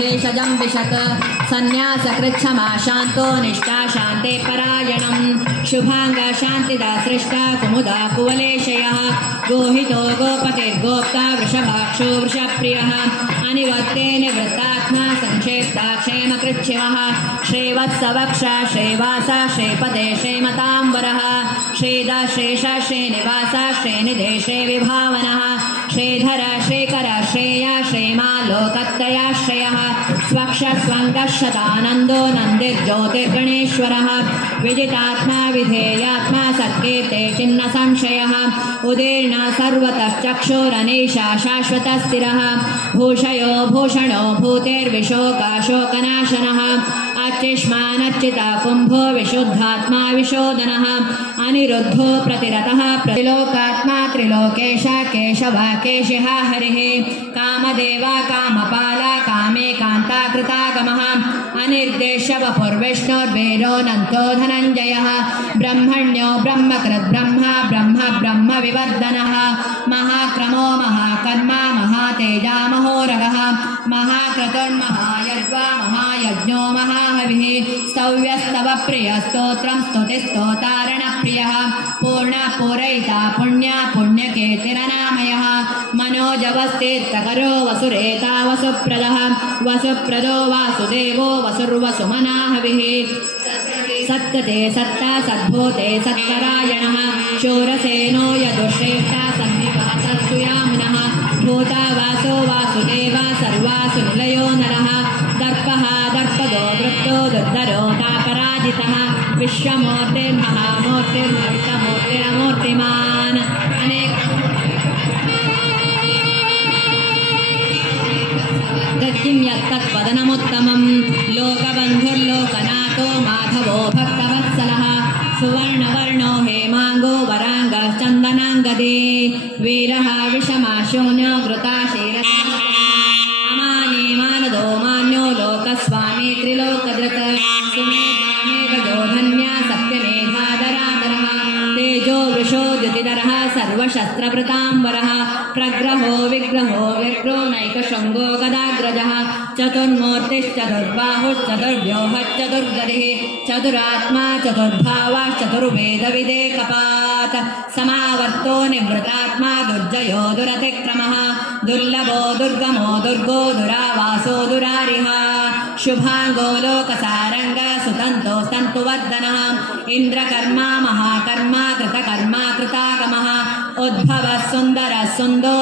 भेषजं विशत् सन्न्यासकृच्छमा शान्तो निष्ठा शान्ते परायणं शुभांगा शान्तिदा सृष्टा कुमुदा कुवलेशयः गोहितो गोपतिर्गोप्ता वृषभाक्षो वृषप्रियः अनिवर्ते निवृत्तात्मा संक्षेप्ता क्षेमकृच्छिवः श्रीवत्सवक्षा श्रीवासा श्रीपदे श्रीमताम्बरः श्रीदा श्रीशा श्रीनिवासा श्रीनिधे श्रीविभावनः श्रीधर श्रीकर श्रेया श्रीमालोकत्रयाश्रयः स्वक्ष स्वङ्गशतानन्दो नन्दिर्ज्योतिर्गणेश्वरः विजितात्मा विधेयात्मा सत्कीर्ते चिन्न संशयः उदीर्णा सर्वतः चक्षुरनीशा शाश्वतस्थिरः भूषयो भूषणो भूतेर्विशोकाशोकनाशनः अर्चिष्मानर्चिता कुम्भो विशुद्धात्मा विशोदनः अनिरुद्धो प्रतिरतः प्रतिलोकात्मा त्रिलोकेशा केशवा केशिः हरिः कामदेवा कामपाला कामे कान्ता कृतागमः अनिर्देश्य वपुर्विष्णुर्वेदो नन्तो धनञ्जयः ब्रह्मण्यो ब्रह्मकृत् ब्रह्मा ब्रह्म ब्रह्म विवर्धनः महाक्रमो महाकर्मा महातेजा महोरगः महाक्रतुर्महायज्वा महायज्ञो महाहविः स्तव्यस्तव प्रियस्तोत्रं स्तुतिस्तोतारणप्रियः पूर्णा पूरयिता पुण्या पुण्यकीर्तिरनामयः मनोजवस्तीर्थकरो वसुरेता वसुप्रदः वसुप्रदो वासुदेवो वसुर्वसुमनाहविः सत्कृते सत्ता सद्भूते सत्परायणः शूरसेनो यदुश्रेष्ठा सन्निवासस्तुयामुनः भूता वासो वासुदेवा सर्वासु निलयो नरः दर्पः दर्पदो वृत्तो दुर्धरो तापराजितः विश्वमूर्तिर्महामूर्तिर्मूर्तिमूर्तिरमूर्तिमान् किं यत्तत्वदनमुत्तमं लोकबन्धुर्लोकनाथो माधवो भक्तवत्सलः सुवर्णवर्णो हेमाङ्गो वराङ्गश्चन्दनाङ्गदे वीरः विषमाशून्यो घृताशीरमानी मानदो मान्यो लोकस्वामी त्रिलोकधृत् सुमेधामेघजो धन्या सत्यमेधाधराधरः तेजो वृषो द्युतिधरः सर्वशस्त्रभृताम्बरः प्रग्रहो विग्रहो व्यग्रो नैकशृङ्गो गदाग्रजः चतुर्मूर्तिश्चतुर्बाहुश्चतुर्व्यूहश्चतुर्गतिः चतुरात्मा चतुर्भावाश्चतुर्वेदविदेकपात् समावर्तो निवृतात्मा दुर्जयो दुरतिक्रमः दुर्लभो दुर्गमो दुर्गो दुरावासो दुरारिः शुभाङ्गो लोकसारङ्ग सुतन्तो स्तन्तुवर्धनः इन्द्रकर्मा महाकर्मा कृतकर्मा कृतागमः उद्भवः सुन्दरः सुन्दो